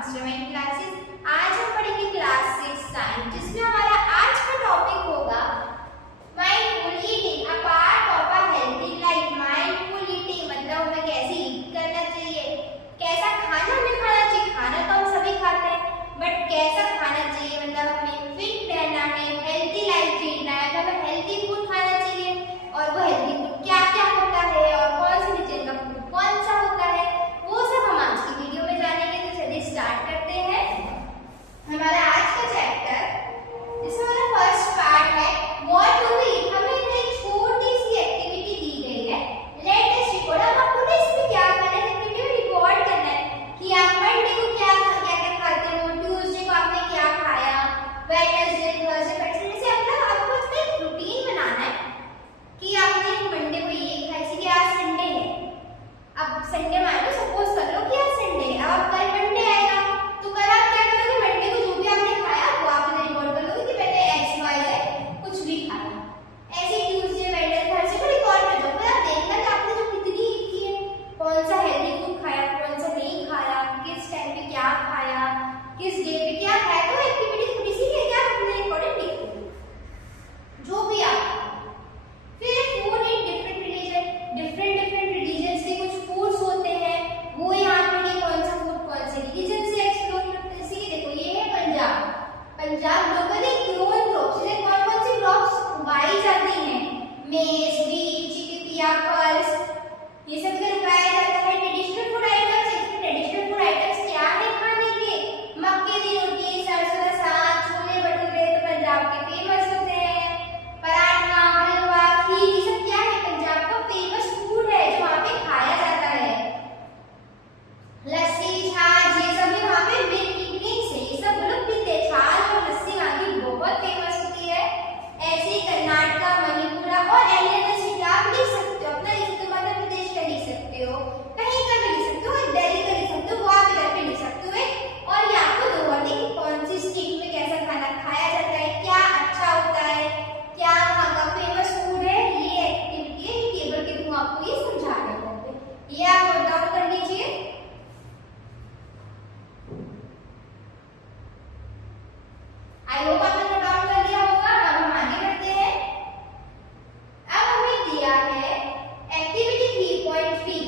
Master mind classes. आज हम पढ़ेंगे क्लास 6 साइंस, जिसमें हमारा आज का टॉपिक होगा mindful eating, a part of a healthy life. Mindful eating मतलब हमें कैसे ईट करना चाहिए, कैसा खाना हमें खाना चाहिए। खाना तो हम सभी खाते हैं, बट कैसा खाना चाहिए, मतलब हमें फिट रहना है, हेल्दी लाइफ जीना है, तो हमें हेल्दी फूड खाना चाहिए। और वो हेल्दी फूड क्या क्या होता है और कौन से नीचे का फूड कौन सा होता है, वो सब हम आज की वीडियो में जानेंगे। तो चलिए स्टार्ट करते हैं हमारा आज का चैप्टर। इसमें हमारा फर्स्ट पार्ट है व्हाट डू वी ईट। हमें एक छोटी सी एक्टिविटी दी गई है, लेट अस रिकॉर्ड। अब आपको इसमें क्या करना है, एक्टिविटी में रिकॉर्ड करना है कि आप मंडे को क्या क्या खाते हो, ट्यूसडे को आपने क्या खाया, वेडनेसडे, थर्सडे, फ्राइडे से मतलब आपको इसमें एक रूटीन बनाना है कि आपने मंडे को ये खाया। जैसे कि आज संडे है, अब संडे मान लो, सपोज कर लो कि आज संडे है, अब कल मंडे आएगा, तो कल आप क्या करोगे, मंडे को जो भी आपने खाया वो आप इधर रिकॉर्ड कर लोगे कि मैंने एक्स वाई जेड कुछ भी खाया। ऐसे ट्यूसडे, वेडनेसडे, थर्सडे को रिकॉर्ड कर दो। फिर आप देखना कि आपने जो कितनी ईट की है, कौन सा हेल्दी फूड खाया, कौन सा नहीं खाया, किस टाइम पे क्या खाया, किस डे पे क्या खाया। तो एक्टिविटी थोड़ी सी लेके आप अपने रिकॉर्ड लिख दो जो भी आप। फिर फूड इन डिफरेंट रिलीजन्स के कुछ फूड्स होते हैं, वो यहाँ पे कौन सा फूड कौन से रिलीजन से एक्सप्लोर करते हैं। जैसे कि देखो ये है पंजाब लोकली ग्रोन क्रॉप्स, जैसे कौन कौन सी क्रॉप्स उगाई जाती हैं, मेज, व्हीट, चिकपिया, पल्स, ये सब इधर उगाया जाता है। ट्रेडिशनल फूड आइटम्स, इसमें ट्रेडिशनल फूड आइटम्स क्या है खाने के, मक्के की रोटी, सरसों का साग, छोले भटूरे तो पंजाब के फेमस होते हैं। पराठा, हलवा, खीर, ये सब क्या है, पंजाब का फेमस फूड है जो वहाँ पे खाया जाता है। लस्सी, छाछ, ये सब भी वहाँ पे मेन ड्रिंक्स है, ये सब लोग पीते हैं। छाछ और लस्सी वहाँ की बहुत फेमस होती है। ऐसे ही कर्नाटका, मणिपुर और एनी अदर स्टेट आप लिख सकते हो, अपना लिख सकते हो, मध्य प्रदेश का लिख सकते हो, कहीं का भी लिख सकते हो, दिल्ली का लिख सकते हो, वो आप इधर पे लिख सकते हो। और ये आपको दो वर्ड कि कौन सी स्टेट में कैसा खाना खाया जाता है, क्या अच्छा होता है, क्या वहाँ का फेमस फूड है। ये एक्टिविटी है, ये टेबल के थ्रू आपको ये समझा रहे हैं, ये आप नोट डाउन कर लीजिए। आई होप आपने नोट डाउन कर लिया होगा। अब हम आगे बढ़ते हैं। अब हमें दिया है एक्टिविटी 3.3,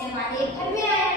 से हमारे घर में आया